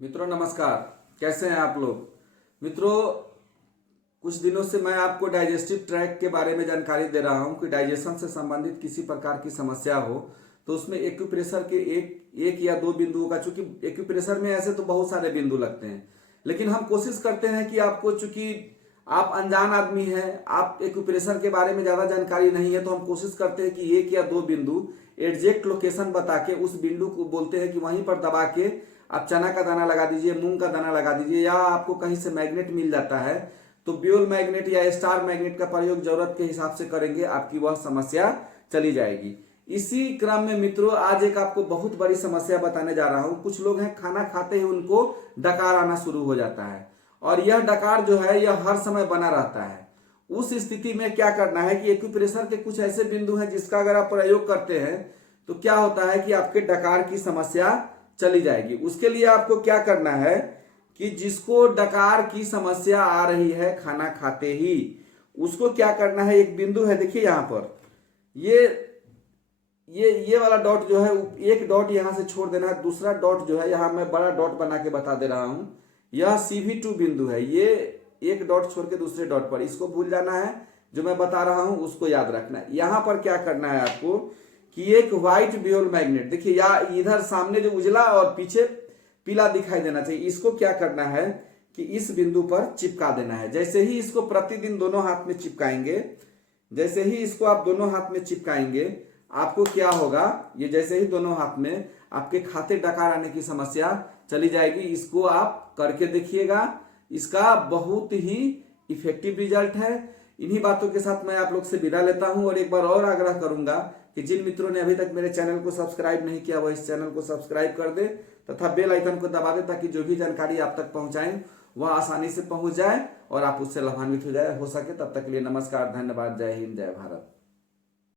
मित्रों नमस्कार। कैसे हैं आप लोग। मित्रों कुछ दिनों से मैं आपको डाइजेस्टिव ट्रैक्ट के बारे में जानकारी दे रहा हूं कि डाइजेशन से संबंधित किसी प्रकार की समस्या हो तो उसमें एक्यूप्रेशर के एक या दो बिंदुओं का, चूंकि एक्यूप्रेशर में ऐसे तो बहुत सारे बिंदु लगते हैं, लेकिन हम कोशिश करते हैं कि आपको, चूंकि आप अनजान आदमी हैं, आप एक्यूप्रेशर के बारे में ज्यादा जानकारी नहीं है, तो हम कोशिश करते हैं कि एक या दो बिंदु एग्जैक्ट लोकेशन बता के उस बिंदु को बोलते हैं कि वहीं पर दबा के आप चना का दाना लगा दीजिए, मूंग का दाना लगा दीजिए, या आपको कहीं से मैग्नेट मिल जाता है तो ब्यूल मैग्नेट या स्टार मैग्नेट का प्रयोग जरूरत के हिसाब से करेंगे, आपकी वह समस्या चली जाएगी। इसी क्रम में मित्रों आज एक आपको बहुत बड़ी समस्या बताने जा रहा हूं। कुछ लोग हैं खाना खाते ही उनको डकार आना शुरू हो जाता है और यह डकार जो है यह हर समय बना रहता है। उस स्थिति में क्या करना है कि एक्यूप्रेशर के कुछ ऐसे बिंदु हैं जिसका अगर आप प्रयोग करते हैं तो क्या होता है कि आपके डकार की समस्या चली जाएगी। उसके लिए आपको क्या करना है कि जिसको डकार की समस्या आ रही है खाना खाते ही, उसको क्या करना है, एक बिंदु है देखिए यहां पर, ये वाला डॉट जो है, एक डॉट यहां से छोड़ देना है, दूसरा डॉट जो है यहां मैं बड़ा डॉट बना के बता दे रहा हूं, यह CV2 बिंदु है। ये एक डॉट छोड़ के दूसरे डॉट पर, इसको भूल जाना है, जो मैं बता रहा हूं उसको याद रखना है। यहां पर क्या करना है आपको कि एक व्हाइट ब्यूल मैग्नेट देखिए, या इधर सामने जो उजला और पीछे पीला दिखाई देना चाहिए, इसको क्या करना है कि इस बिंदु पर चिपका देना है। जैसे ही इसको प्रतिदिन दोनों हाथ में चिपकाएंगे, जैसे ही इसको आप दोनों हाथ में चिपकाएंगे, आपको क्या होगा, ये जैसे ही दोनों हाथ में आपके खाते डकार आने की समस्या चली जाएगी। इसको आप करके देखिएगा, इसका बहुत ही इफेक्टिव रिजल्ट है। इन्हीं बातों के साथ मैं आप लोग से विदा लेता हूं और एक बार और आग्रह करूंगा कि जिन मित्रों ने अभी तक मेरे चैनल को सब्सक्राइब नहीं किया वह इस चैनल को सब्सक्राइब कर दे तथा बेल आइकन को दबा दे, ताकि जो भी जानकारी आप तक पहुंचाएं वह आसानी से पहुंच जाए और आप उससे लाभान्वित हो जाए। हो सके तब तक के लिए नमस्कार, धन्यवाद, जय हिंद, जय भारत।